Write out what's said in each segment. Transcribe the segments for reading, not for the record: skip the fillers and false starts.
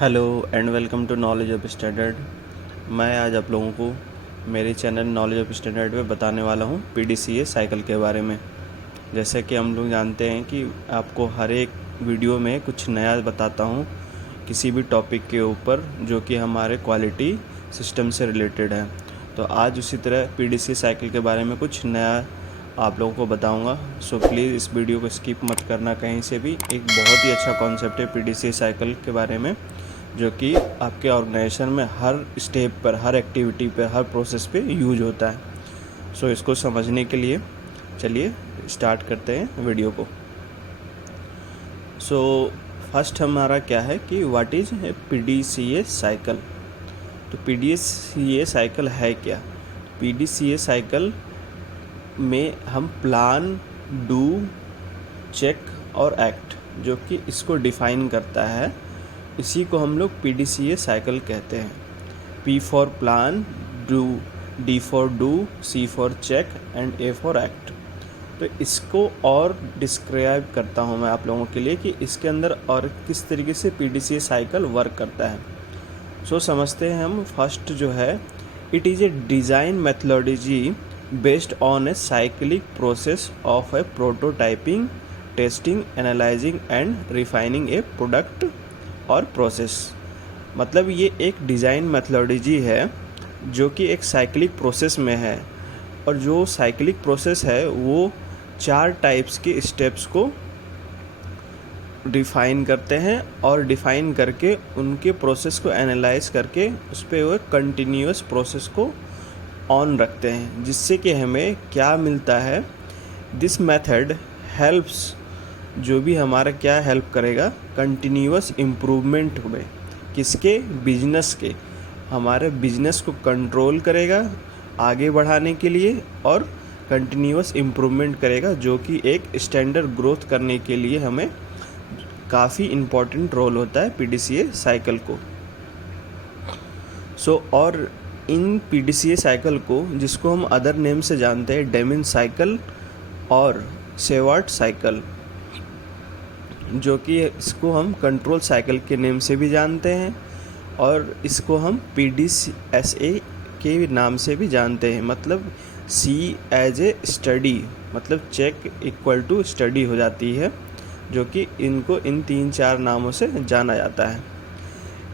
Hello and welcome to knowledge of standard. मैं आज आप लोगों को मेरे चैनल नॉलेज ऑफ स्टैंडर्ड पे बताने वाला हूँ पीडीसीए साइकिल के बारे में। जैसे कि हम लोग जानते हैं कि आपको हर एक वीडियो में कुछ नया बताता हूँ किसी भी टॉपिक के ऊपर जो कि हमारे क्वालिटी सिस्टम से रिलेटेड है। तो आज उसी तरह पीडीसीए साइकिल के बारे में कुछ नया आप लोगों को बताऊंगा। सो प्लीज़ इस वीडियो को स्किप मत करना कहीं से भी। एक बहुत ही अच्छा कॉन्सेप्ट है पीडीसीए साइकिल के बारे में, जो कि आपके ऑर्गेनाइजेशन में हर स्टेप पर, हर एक्टिविटी पर, हर प्रोसेस पे यूज होता है। सो इसको समझने के लिए चलिए स्टार्ट करते हैं वीडियो को। सो फर्स्ट हमारा क्या है कि what is a PDCA cycle. तो पीडीसीए साइकिल है क्या? पीडीसीए साइकिल में हम प्लान, डू, चेक और एक्ट जो कि इसको डिफ़ाइन करता है, इसी को हम लोग पीडीसीए साइकिल कहते हैं। P for plan, do, D for do, C for check and A for act. तो इसको और डिस्क्राइब करता हूँ मैं आप लोगों के लिए कि इसके अंदर और किस तरीके से पीडीसीए साइकिल वर्क करता है। सो समझते हैं हम। फर्स्ट जो है, it is a design methodology based on a cyclic process of A prototyping, testing, analysing and refining A product और प्रोसेस। मतलब ये एक डिज़ाइन मेथोडोलॉजी है जो कि एक साइक्लिक प्रोसेस में है, और जो साइक्लिक प्रोसेस है वो 4 टाइप्स के स्टेप्स को डिफ़ाइन करते हैं और डिफ़ाइन करके उनके प्रोसेस को एनालाइज करके उस पर वो कंटिन्यूअस प्रोसेस को ऑन रखते हैं, जिससे कि हमें क्या मिलता है। दिस मेथड हेल्प्स, जो भी हमारा क्या हेल्प करेगा, कंटिन्यूअस इम्प्रूवमेंट में। किसके? बिजनेस के। हमारे बिजनेस को कंट्रोल करेगा आगे बढ़ाने के लिए, और कंटिन्यूअस इम्प्रूवमेंट करेगा, जो कि एक स्टैंडर्ड ग्रोथ करने के लिए हमें काफ़ी इम्पॉर्टेंट रोल होता है पीडीसीए साइकिल को। और इन पीडीसीए साइकिल को, जिसको हम अदर नेम से जानते हैं, डेमिन साइकिल और शेवार्ट साइकिल, जो कि इसको हम कंट्रोल साइकिल के नेम से भी जानते हैं, और इसको हम पीडीएसए के नाम से भी जानते हैं। मतलब सी एज ए स्टडी, मतलब चेक इक्वल टू स्टडी हो जाती है, जो कि इनको इन 3-4 नामों से जाना जाता है।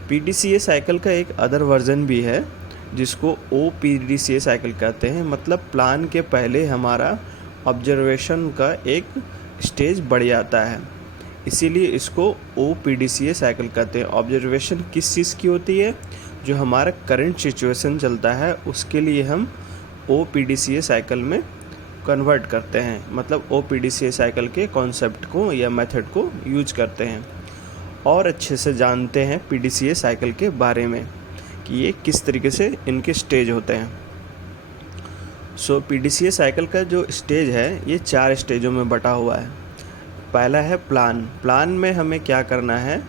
पीडीसीए साइकिल का एक अदर वर्जन भी है जिसको ओपीडीसीए साइकिल कहते हैं। मतलब प्लान के पहले हमारा ऑब्जर्वेशन का एक स्टेज बढ़ जाता है, इसीलिए इसको ओपीडीसीए साइकिल कहते हैं। ऑब्जर्वेशन किस चीज़ की होती है? जो हमारा करंट सिचुएशन चलता है उसके लिए हम ओपीडीसीए साइकिल में कन्वर्ट करते हैं। मतलब ओपीडीसीए साइकिल के कॉन्सेप्ट को या मेथड को यूज करते हैं, और अच्छे से जानते हैं पीडीसीए साइकिल के बारे में कि ये किस तरीके से इनके स्टेज होते हैं। पीडीसीए साइकिल का जो स्टेज है ये 4 स्टेजों में बटा हुआ है। पहला है प्लान। प्लान में हमें क्या करना है?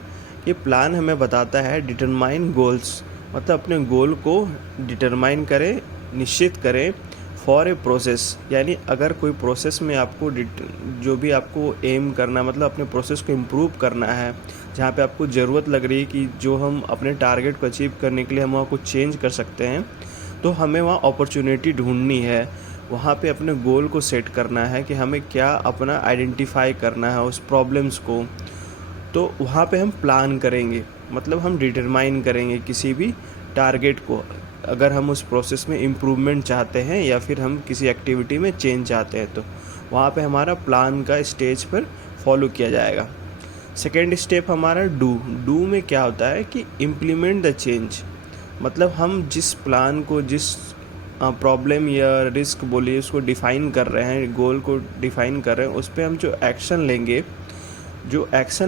ये प्लान हमें बताता है डिटरमाइन गोल्स, मतलब अपने गोल को डिटरमाइन करें, निश्चित करें फॉर ए प्रोसेस। यानी अगर कोई प्रोसेस में आपको जो भी आपको एम करना, मतलब अपने प्रोसेस को इम्प्रूव करना है, जहाँ पे आपको ज़रूरत लग रही है कि जो हम अपने टारगेट को अचीव करने के लिए हम वहाँ कुछ चेंज कर सकते हैं, तो हमें वहाँ अपॉर्चुनिटी ढूंढनी है। वहाँ पे अपने गोल को सेट करना है कि हमें क्या अपना आइडेंटिफाई करना है उस प्रॉब्लम्स को। तो वहाँ पे हम प्लान करेंगे, मतलब हम डिटरमाइन करेंगे किसी भी टारगेट को, अगर हम उस प्रोसेस में इम्प्रूवमेंट चाहते हैं या फिर हम किसी एक्टिविटी में चेंज चाहते हैं, तो वहाँ पे हमारा प्लान का स्टेज पर फॉलो किया जाएगा। सेकेंड स्टेप हमारा डू। डू में क्या होता है कि इम्प्लीमेंट द चेंज। मतलब हम जिस प्लान को, जिस प्रॉब्लम या रिस्क बोलिए उसको डिफ़ाइन कर रहे हैं, गोल को डिफ़ाइन कर रहे हैं, उस पर हम जो एक्शन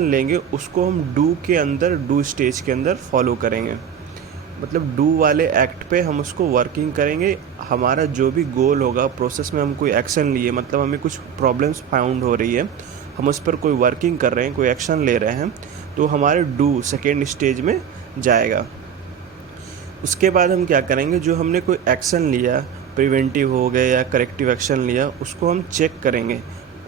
लेंगे उसको हम डू के अंदर, डू स्टेज के अंदर फॉलो करेंगे। मतलब डू वाले एक्ट पे हम उसको वर्किंग करेंगे। हमारा जो भी गोल होगा, प्रोसेस में हम कोई एक्शन लिए, मतलब हमें कुछ प्रॉब्लम्स फाउंड हो रही है, हम उस पर कोई वर्किंग कर रहे हैं, कोई एक्शन ले रहे हैं, तो हमारे डू सेकेंड स्टेज में जाएगा। उसके बाद हम क्या करेंगे? जो हमने कोई एक्शन लिया, प्रिवेंटिव हो गया या करेक्टिव एक्शन लिया, उसको हम चेक करेंगे।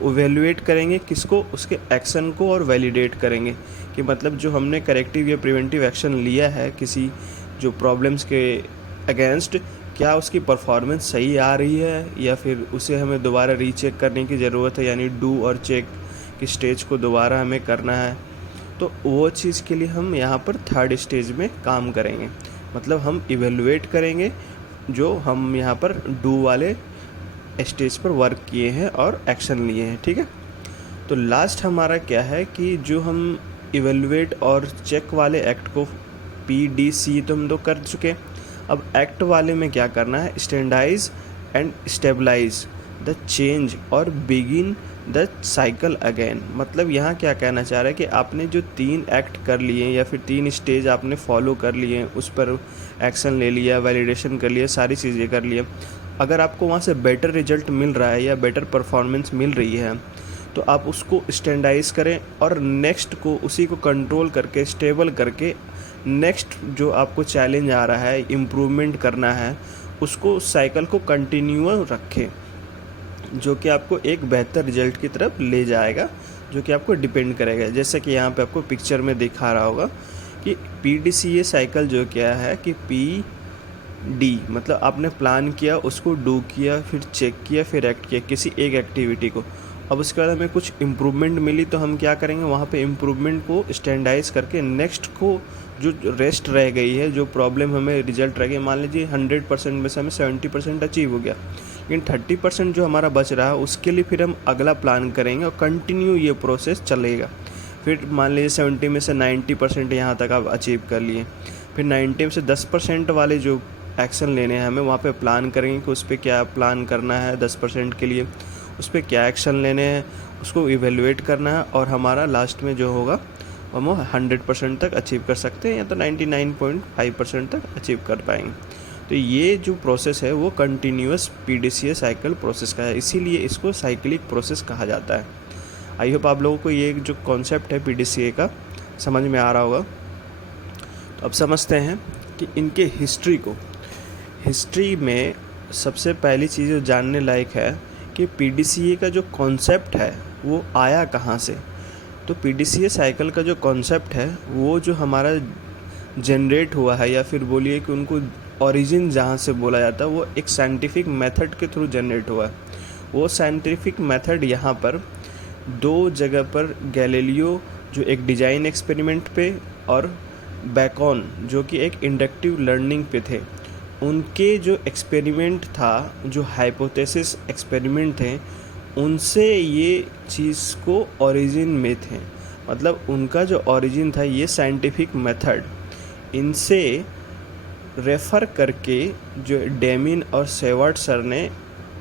इवेलुएट करेंगे किसको, उसके एक्शन को, और वैलिडेट करेंगे कि मतलब जो हमने करेक्टिव या प्रिवेंटिव एक्शन लिया है किसी जो प्रॉब्लम्स के अगेंस्ट, क्या उसकी परफॉर्मेंस सही आ रही है या फिर उसे हमें दोबारा रीचेक करने की ज़रूरत है, यानी डू और चेक की स्टेज को दोबारा हमें करना है। तो वो चीज़ के लिए हम यहाँ पर थर्ड स्टेज में काम करेंगे, मतलब हम इवेलुएट करेंगे जो हम यहाँ पर डू वाले स्टेज पर वर्क किए हैं और एक्शन लिए हैं, ठीक है। तो लास्ट हमारा क्या है कि जो हम इवेलुएट और चेक वाले एक्ट को PDC तो हम लोग कर चुके, अब एक्ट वाले में क्या करना है, standardise and stabilise the change और बिगिन द साइकिल अगेन। मतलब यहाँ क्या कहना चाह रहा है कि आपने जो 3 एक्ट कर लिए या फिर 3 स्टेज आपने फॉलो कर लिए, उस पर एक्शन ले लिया, वैलिडेशन कर लिया, सारी चीज़ें कर लिया, अगर आपको वहाँ से बेटर रिजल्ट मिल रहा है या बेटर परफॉर्मेंस मिल रही है तो आप उसको स्टैंडर्डाइज करें और नेक्स्ट को उसी को कंट्रोल करके स्टेबल करके नेक्स्ट जो आपको चैलेंज आ रहा है, इम्प्रूवमेंट करना है, उसको साइकिल को कंटिन्यू रखें, जो कि आपको एक बेहतर रिजल्ट की तरफ ले जाएगा, जो कि आपको डिपेंड करेगा। जैसे कि यहाँ पे आपको पिक्चर में दिखा रहा होगा कि PDCA साइकिल जो क्या है कि PD मतलब आपने प्लान किया, उसको डू किया, फिर चेक किया, फिर एक्ट किया किसी एक एक्टिविटी को। अब उसके बाद हमें कुछ इम्प्रूवमेंट मिली तो हम क्या करेंगे, वहाँ पे इम्प्रूवमेंट को स्टैंडर्डाइज करके नेक्स्ट को जो रेस्ट रह गई है, जो प्रॉब्लम हमें रिजल्ट रह गई, मान लीजिए 100% में से हमें 70% अचीव हो गया, लेकिन 30% जो हमारा बच रहा है उसके लिए फिर हम अगला प्लान करेंगे और कंटिन्यू ये प्रोसेस चलेगा। फिर मान लीजिए 70 में से 90% यहाँ तक आप अचीव कर लिए, फिर 90 में से 10% वाले जो एक्शन लेने हैं हमें, वहाँ पे प्लान करेंगे कि उस पर क्या प्लान करना है 10% के लिए, उस पर क्या एक्शन लेने हैं, उसको इवेलुएट करना है, और हमारा लास्ट में जो होगा हम वो 100% तक अचीव कर सकते हैं या तो 99.5% तक अचीव कर पाएंगे। तो ये जो प्रोसेस है वो कंटिन्यूअस PDCA साइकिल प्रोसेस का है, इसीलिए इसको साइक्लिक प्रोसेस कहा जाता है। आई होप आप लोगों को ये जो कॉन्सेप्ट है PDCA का समझ में आ रहा होगा। तो अब समझते हैं कि इनके हिस्ट्री में सबसे पहली चीज़ जो जानने लायक है कि PDCA का जो कॉन्सेप्ट है वो आया कहाँ से। तो PDCA साइकिल का जो कॉन्सेप्ट है वो जो हमारा जनरेट हुआ है, या फिर बोलिए कि उनको ओरिजिन जहाँ से बोला जाता है, वो एक साइंटिफिक मेथड के थ्रू जनरेट हुआ है। वो साइंटिफिक मेथड यहाँ पर 2 जगह पर, गैलीलियो जो एक डिज़ाइन एक्सपेरिमेंट पे और बेकन जो कि एक इंडक्टिव लर्निंग पे थे, उनके जो एक्सपेरिमेंट था, जो हाइपोथेसिस एक्सपेरिमेंट थे, उनसे ये चीज़ को ओरिजिन में थे। मतलब उनका जो ओरिजिन था ये साइंटिफिक मेथड, इनसे रेफ़र करके जो डेमिन और सेवर्ट सर ने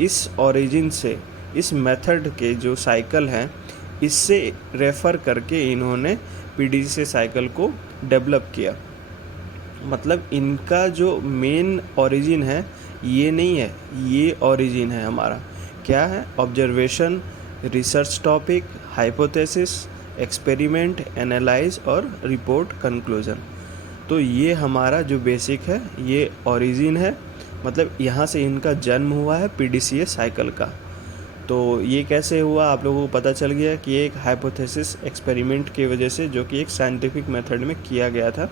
इस ओरिजिन से, इस मेथड के जो साइकिल हैं, इससे रेफ़र करके इन्होंने PDCA साइकिल को डेवलप किया। मतलब इनका जो मेन ओरिजिन है ये नहीं है, ये ओरिजिन है हमारा क्या है, observation, research topic, hypothesis, experiment, analyse और रिपोर्ट कंक्लूजन। तो ये हमारा जो बेसिक है ये ओरिजिन है, मतलब यहाँ से इनका जन्म हुआ है PDCA साइकिल का। तो ये कैसे हुआ आप लोगों को पता चल गया कि एक हाइपोथेसिस एक्सपेरिमेंट की वजह से, जो कि एक साइंटिफिक मेथड में किया गया था,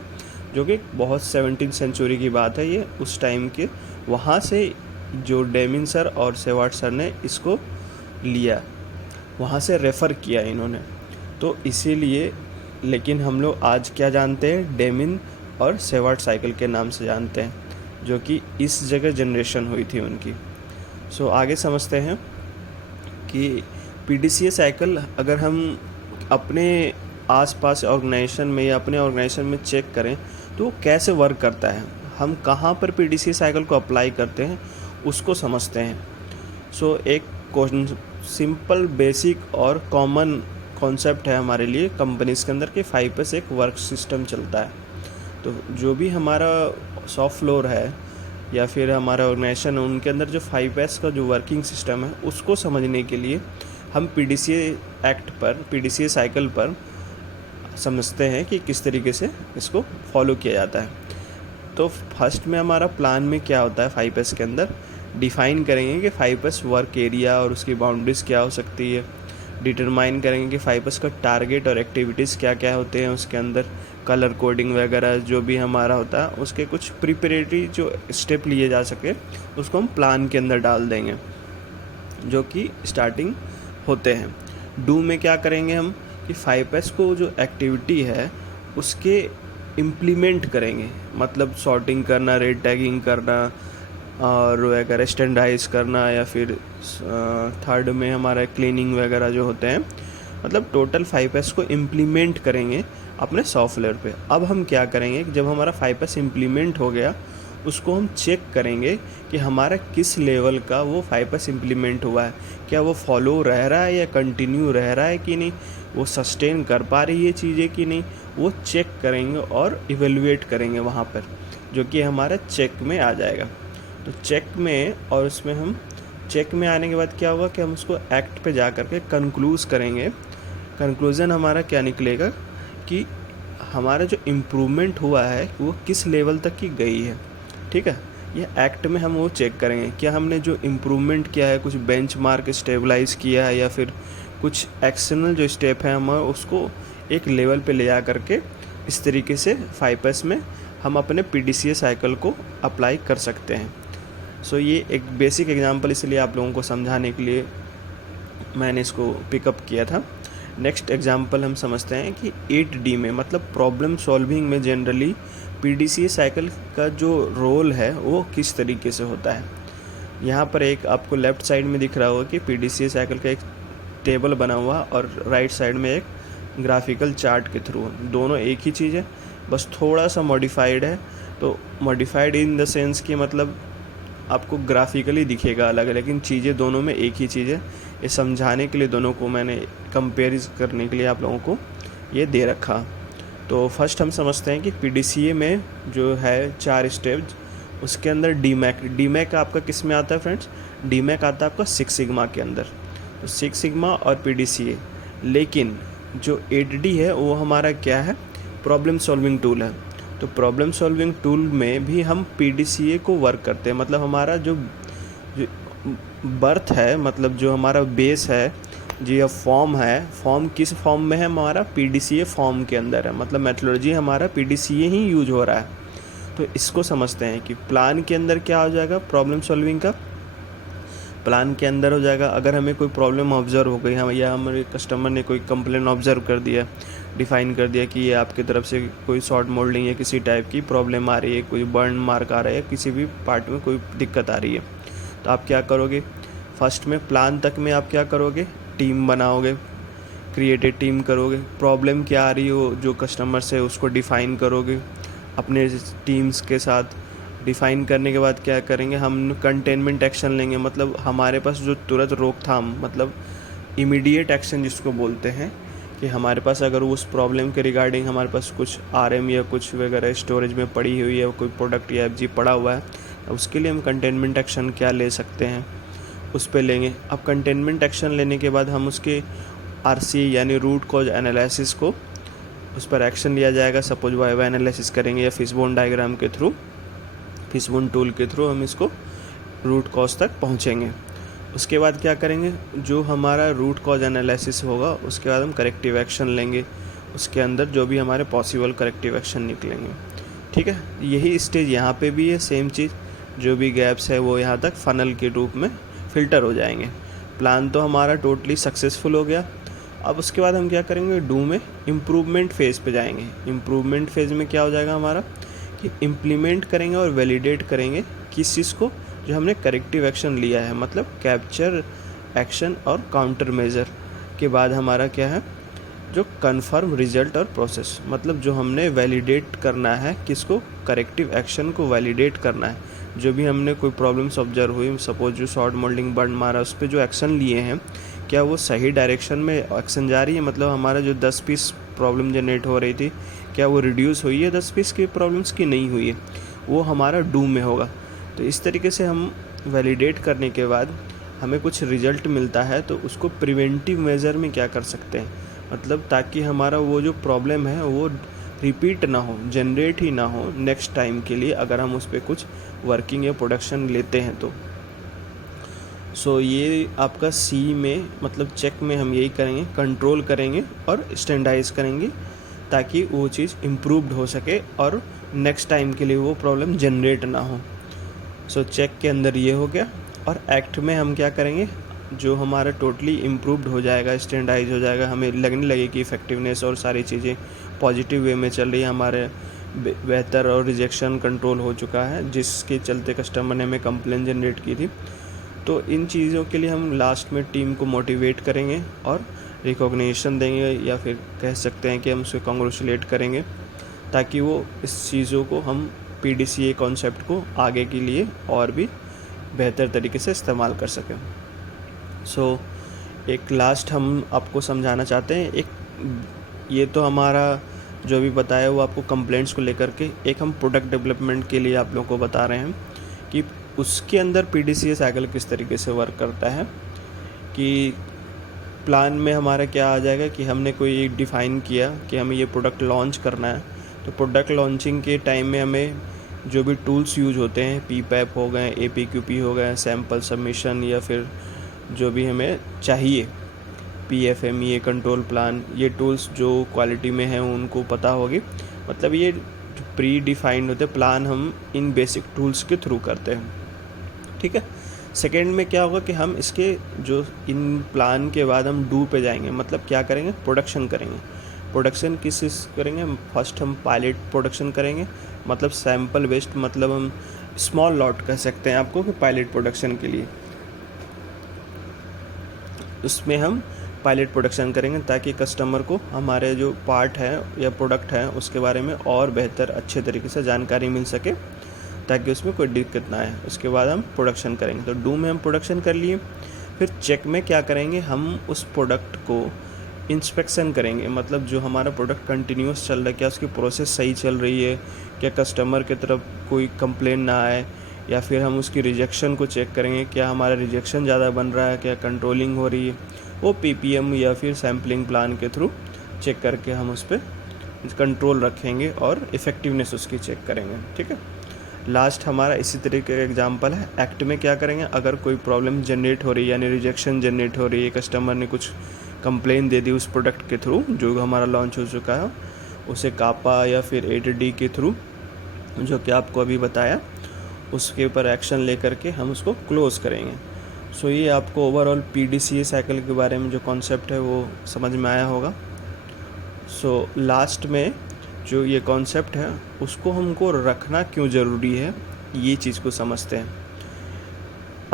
जो कि बहुत 17th सेंचुरी की बात है ये, उस टाइम के, वहाँ से जो डेमिन सर और सेवर्ट सर ने इसको लिया, वहाँ से रेफ़र किया इन्होंने। तो इसीलिए, लेकिन हम लोग आज क्या जानते हैं, डेमिन और सेवर्ट साइकिल के नाम से जानते हैं, जो कि इस जगह जनरेशन हुई थी उनकी। सो आगे समझते हैं कि PDCA साइकिल अगर हम अपने आसपास ऑर्गेनाइजेशन में या अपने ऑर्गेनाइजेशन में चेक करें तो वो कैसे वर्क करता है, हम कहाँ पर PDCA साइकिल को अप्लाई करते हैं उसको समझते हैं। सो एक सिंपल, बेसिक और कॉमन कॉन्सेप्ट है हमारे लिए कंपनीज़ के अंदर कि 5S एक वर्क सिस्टम चलता है। तो जो भी हमारा शॉप फ्लोर है या फिर हमारा ऑर्गेनाइजेशन है, उनके अंदर जो 5S का जो वर्किंग सिस्टम है उसको समझने के लिए हम PDCA एक्ट पर, PDCA साइकिल पर समझते हैं कि किस तरीके से इसको फॉलो किया जाता है। तो फर्स्ट में हमारा प्लान में क्या होता है, 5S के अंदर डिफ़ाइन करेंगे कि 5S वर्क एरिया और उसकी बाउंड्रीज़ क्या हो सकती है, डिटरमाइन करेंगे कि 5S का टारगेट और एक्टिविटीज़ क्या क्या होते हैं उसके अंदर, कलर कोडिंग वगैरह जो भी हमारा होता है उसके कुछ प्रिपरेटरी जो स्टेप लिए जा सके उसको हम प्लान के अंदर डाल देंगे, जो कि स्टार्टिंग होते हैं। डू में क्या करेंगे हम कि 5S को जो एक्टिविटी है उसके इम्प्लीमेंट करेंगे, मतलब सॉर्टिंग करना, रेड टैगिंग करना और वगैरह स्टैंडर्डाइज करना, या फिर थर्ड में हमारा क्लीनिंग वगैरह जो होते हैं, मतलब टोटल 5S को इम्प्लीमेंट करेंगे अपने सॉफ्टवेयर पे। अब हम क्या करेंगे कि जब हमारा 5S इम्प्लीमेंट हो गया उसको हम चेक करेंगे कि हमारा किस लेवल का वो 5S इम्प्लीमेंट हुआ है, क्या वो फॉलो रह रहा है या कंटिन्यू रह रहा है कि नहीं, वो सस्टेन कर पा रही है चीज़ें कि नहीं, वो चेक करेंगे और इवेलुएट करेंगे वहाँ पर, जो कि हमारा चेक में आ जाएगा। तो चेक में, और उसमें हम चेक में आने के बाद क्या होगा कि हम उसको एक्ट पे जा कर के कंक्लूज करेंगे। कंक्लूज़न हमारा क्या निकलेगा कि हमारा जो इम्प्रूवमेंट हुआ है वो किस लेवल तक की गई है। ठीक है, ये एक्ट में हम वो चेक करेंगे क्या हमने जो इम्प्रूवमेंट किया है, कुछ बेंचमार्क स्टेबलाइज किया है, या फिर कुछ एक्सटर्नल जो स्टेप है हम उसको एक लेवल पे ले जा करके इस तरीके से 5S में हम अपने PDCA साइकिल को अप्लाई कर सकते हैं। सो ये एक बेसिक एग्जांपल इसलिए आप लोगों को समझाने के लिए मैंने इसको पिकअप किया था। नेक्स्ट एग्जांपल हम समझते हैं कि 8D में, मतलब प्रॉब्लम सॉल्विंग में जनरली PDCA साइकिल का जो रोल है वो किस तरीके से होता है। यहाँ पर एक आपको लेफ़्ट साइड में दिख रहा होगा कि PDCA साइकिल का एक टेबल बना हुआ और राइट साइड में एक ग्राफिकल चार्ट के थ्रू, दोनों एक ही चीज़ है, बस थोड़ा सा मॉडिफाइड है। तो मॉडिफाइड इन द सेंस कि मतलब आपको ग्राफिकली दिखेगा अलग है, लेकिन चीज़ें दोनों में एक ही चीज़ है। ये समझाने के लिए दोनों को मैंने कंपेयर करने के लिए आप लोगों को ये दे रखा। तो फर्स्ट हम समझते हैं कि PDCA में जो है 4 स्टेप्स, उसके अंदर डीमैक आपका किस में आता है फ्रेंड्स, डीमैक आता है आपका 6 सिग्मा के अंदर। तो 6 सिग्मा और PDCA, लेकिन जो 8D है वो हमारा क्या है, प्रॉब्लम सॉल्विंग टूल है। तो प्रॉब्लम सॉल्विंग टूल में भी हम PDCA को वर्क करते हैं, मतलब हमारा जो बर्थ है, मतलब जो हमारा बेस है, जो यह फॉर्म है, फॉर्म किस फॉर्म में है, हमारा PDCA फॉर्म के अंदर है, मतलब मेथोडोलॉजी हमारा PDCA ही यूज हो रहा है। तो इसको समझते हैं कि प्लान के अंदर क्या हो जाएगा, प्रॉब्लम सॉल्विंग का प्लान के अंदर हो जाएगा। अगर हमें कोई प्रॉब्लम ऑब्जर्व हो गई, हम या हमारे कस्टमर ने कोई कंप्लेन ऑब्जर्व कर दिया, डिफ़ाइन कर दिया कि ये आपकी तरफ से कोई शॉर्ट मोल्डिंग या किसी टाइप की प्रॉब्लम आ रही है, कोई बर्न मार्क आ रहा है, किसी भी पार्ट में कोई दिक्कत आ रही है, तो आप क्या करोगे, फर्स्ट में प्लान तक में आप क्या करोगे, टीम बनाओगे, क्रिएटेड टीम करोगे, प्रॉब्लम क्या आ रही हो जो कस्टमर से उसको डिफ़ाइन करोगे अपने टीम्स के साथ। डिफ़ाइन करने के बाद क्या करेंगे, हम कंटेनमेंट एक्शन लेंगे, मतलब हमारे पास जो तुरंत रोकथाम, मतलब इमीडिएट एक्शन जिसको बोलते हैं, कि हमारे पास अगर उस प्रॉब्लम के रिगार्डिंग हमारे पास कुछ RM या कुछ वगैरह स्टोरेज में पड़ी हुई है, कोई प्रोडक्ट या FG पड़ा हुआ है, उसके लिए हम कंटेनमेंट एक्शन क्या ले सकते हैं उस पर लेंगे। अब कंटेनमेंट एक्शन लेने के बाद हम उसके RC यानी रूट कॉज एनालिसिस को, उस पर एक्शन लिया जाएगा। सपोज वाइवा एनालिसिस करेंगे या फिशबोन डायग्राम के थ्रू, फिशबोन टूल के थ्रू हम इसको रूट कॉज तक पहुंचेंगे। उसके बाद क्या करेंगे, जो हमारा रूट कॉज एनालिसिस होगा उसके बाद हम करेक्टिव एक्शन लेंगे, उसके अंदर जो भी हमारे पॉसिबल करेक्टिव एक्शन निकलेंगे। ठीक है, यही स्टेज यहाँ पे भी है, सेम चीज़, जो भी गैप्स है वो यहाँ तक फनल के रूप में फ़िल्टर हो जाएंगे। प्लान तो हमारा टोटली सक्सेसफुल हो गया। अब उसके बाद हम क्या करेंगे, डू में इम्प्रूवमेंट फेज़ पे जाएंगे। इम्प्रूवमेंट फेज़ में क्या हो जाएगा हमारा कि इम्प्लीमेंट करेंगे और वैलिडेट करेंगे किस चीज़ को, जो हमने करेक्टिव एक्शन लिया है, मतलब कैप्चर एक्शन और काउंटर मेजर के बाद हमारा क्या है, जो कन्फर्म रिजल्ट और प्रोसेस, मतलब जो हमने वैलिडेट करना है, किसको, करेक्टिव एक्शन को वैलिडेट करना है। जो भी हमने कोई प्रॉब्लम्स ऑब्जर्व हुई, सपोज जो शॉर्ट मोल्डिंग बर्न मारा, उस पर जो एक्शन लिए हैं क्या वो सही डायरेक्शन में एक्शन जा रही है, मतलब हमारा जो 10 पीस प्रॉब्लम जनरेट हो रही थी क्या वो रिड्यूस हुई है 10 पीस की प्रॉब्लम्स की, नहीं हुई है, वो हमारा डू में होगा। तो इस तरीके से हम वैलिडेट करने के बाद हमें कुछ रिजल्ट मिलता है, तो उसको प्रिवेंटिव मेजर में क्या कर सकते हैं, मतलब ताकि हमारा वो जो प्रॉब्लम है वो रिपीट ना हो, जनरेट ही ना हो नेक्स्ट टाइम के लिए, अगर हम उस पर कुछ वर्किंग या प्रोडक्शन लेते हैं तो। सो ये आपका सी में मतलब चेक में हम यही करेंगे, कंट्रोल करेंगे और स्टैंडर्डाइज करेंगे ताकि वो चीज़ इम्प्रूव्ड हो सके और नेक्स्ट टाइम के लिए वो प्रॉब्लम जनरेट ना हो। सो चेक के अंदर ये हो गया। और एक्ट में हम क्या करेंगे, जो हमारा टोटली इम्प्रूव्ड हो जाएगा, स्टैंडर्डाइज हो जाएगा, हमें लगने लगे कि इफ़ेक्टिवनेस और सारी चीज़ें पॉजिटिव वे में चल रही है, हमारे बेहतर और रिजेक्शन कंट्रोल हो चुका है, जिसके चलते कस्टमर ने हमें कंप्लेन जनरेट की थी। तो इन चीज़ों के लिए हम लास्ट में टीम को मोटिवेट करेंगे और रिकॉग्निशन देंगे, या फिर कह सकते हैं कि हम उसे कॉन्ग्रेचुलेट करेंगे, ताकि वो इस चीज़ों को हम PDCA कॉन्सेप्ट को आगे के लिए और भी बेहतर तरीके से इस्तेमाल कर सकें। सो एक लास्ट हम आपको समझाना चाहते हैं, एक ये तो हमारा जो भी बताया वो आपको कंप्लेंट्स को लेकर के, एक हम प्रोडक्ट डेवलपमेंट के लिए आप लोगों को बता रहे हैं कि उसके अंदर PDCA साइकिल किस तरीके से वर्क करता है। कि प्लान में हमारा क्या आ जाएगा कि हमने कोई एक डिफ़ाइन किया कि हमें ये प्रोडक्ट लॉन्च करना है, तो प्रोडक्ट लॉन्चिंग के टाइम में हमें जो भी टूल्स यूज होते हैं, PPAP हो गए, APQP हो गए, सैम्पल सबमिशन, या फिर जो भी हमें चाहिए, PFMEA कंट्रोल प्लान, ये टूल्स जो क्वालिटी में हैं उनको पता होगी। मतलब ये जो प्री डिफाइंड होते प्लान हम इन बेसिक टूल्स के थ्रू करते हैं, ठीक है। सेकेंड में क्या होगा कि हम इसके जो इन प्लान के बाद हम डू पे जाएंगे, मतलब क्या करेंगे, प्रोडक्शन करेंगे। प्रोडक्शन किस करेंगे, फर्स्ट हम पायलट प्रोडक्शन करेंगे, मतलब सैम्पल बेस्ड, मतलब हम स्मॉल लॉट कह सकते हैं आपको कि पायलट प्रोडक्शन के लिए उसमें हम पायलट प्रोडक्शन करेंगे, ताकि कस्टमर को हमारे जो पार्ट है या प्रोडक्ट है उसके बारे में और बेहतर अच्छे तरीके से जानकारी मिल सके, ताकि उसमें कोई दिक्कत ना आए। उसके बाद हम प्रोडक्शन करेंगे। तो डू में हम प्रोडक्शन कर लिए। फिर चेक में क्या करेंगे, हम उस प्रोडक्ट को इंस्पेक्शन करेंगे, मतलब जो हमारा प्रोडक्ट कंटिन्यूस चल रहा है, क्या उसकी प्रोसेस सही चल रही है, क्या कस्टमर की तरफ कोई कंप्लेन ना आए, या फिर हम उसकी रिजेक्शन को चेक करेंगे, क्या हमारा रिजेक्शन ज़्यादा बन रहा है, क्या कंट्रोलिंग हो रही है। वो PPM या फिर सैम्पलिंग प्लान के थ्रू चेक करके हम उस पर कंट्रोल रखेंगे और इफ़ेक्टिवनेस उसकी चेक करेंगे, ठीक है। लास्ट हमारा इसी तरीके का एग्जांपल है। एक्ट में क्या करेंगे, अगर कोई प्रॉब्लम जनरेट हो रही है, यानी रिजेक्शन जनरेट हो रही है, कस्टमर ने कुछ कंप्लेन दे दी उस प्रोडक्ट के थ्रू जो हमारा लॉन्च हो चुका है, उसे कापा या फिर 8D के थ्रू, जो कि आपको अभी बताया, उसके ऊपर एक्शन लेकर के हम उसको क्लोज़ करेंगे। सो ये आपको ओवरऑल PDCA साइकिल के बारे में जो कॉन्सेप्ट है वो समझ में आया होगा। सो लास्ट में जो ये कॉन्सेप्ट है उसको हमको रखना क्यों ज़रूरी है, ये चीज़ को समझते हैं।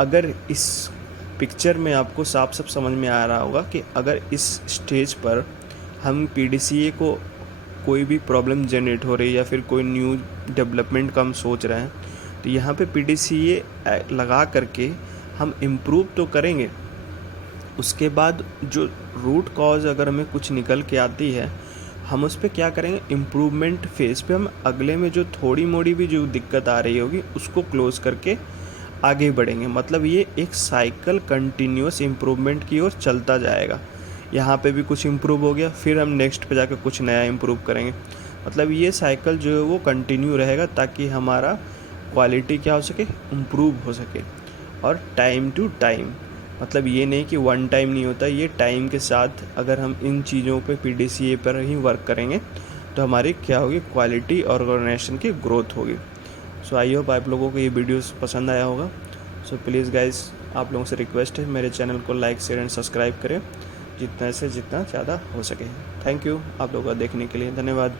अगर इस पिक्चर में आपको साफ साफ समझ में आ रहा होगा कि अगर इस स्टेज पर हम PDCA को कोई भी प्रॉब्लम जनरेट हो रही है या फिर कोई न्यू डेवलपमेंट का हम सोच रहे हैं, तो यहाँ पे PDCA लगा करके हम इम्प्रूव तो करेंगे। उसके बाद जो रूट कॉज अगर हमें कुछ निकल के आती है, हम उस पर क्या करेंगे, इम्प्रूवमेंट फेज़ पे हम अगले में जो थोड़ी मोड़ी भी जो दिक्कत आ रही होगी उसको क्लोज़ करके आगे बढ़ेंगे। मतलब ये एक साइकिल कंटिन्यूस इम्प्रूवमेंट की ओर चलता जाएगा। यहाँ पे भी कुछ इम्प्रूव हो गया, फिर हम नेक्स्ट पे जाकर कुछ नया इम्प्रूव करेंगे। मतलब ये साइकिल जो है वो कंटिन्यू रहेगा, ताकि हमारा क्वालिटी क्या हो सके, इम्प्रूव हो सके। और टाइम टू टाइम, मतलब ये नहीं कि वन टाइम नहीं होता, ये टाइम के साथ अगर हम इन चीज़ों पे PDCA पर ही वर्क करेंगे तो हमारी क्या होगी, क्वालिटी और ऑर्गेनाइजेशन की ग्रोथ होगी। सो आई होप आप लोगों को ये वीडियोस पसंद आया होगा। सो प्लीज़ गाइस, आप लोगों से रिक्वेस्ट है, मेरे चैनल को लाइक शेयर एंड सब्सक्राइब करें जितना से जितना ज़्यादा हो सके। थैंक यू आप लोगों का देखने के लिए, धन्यवाद।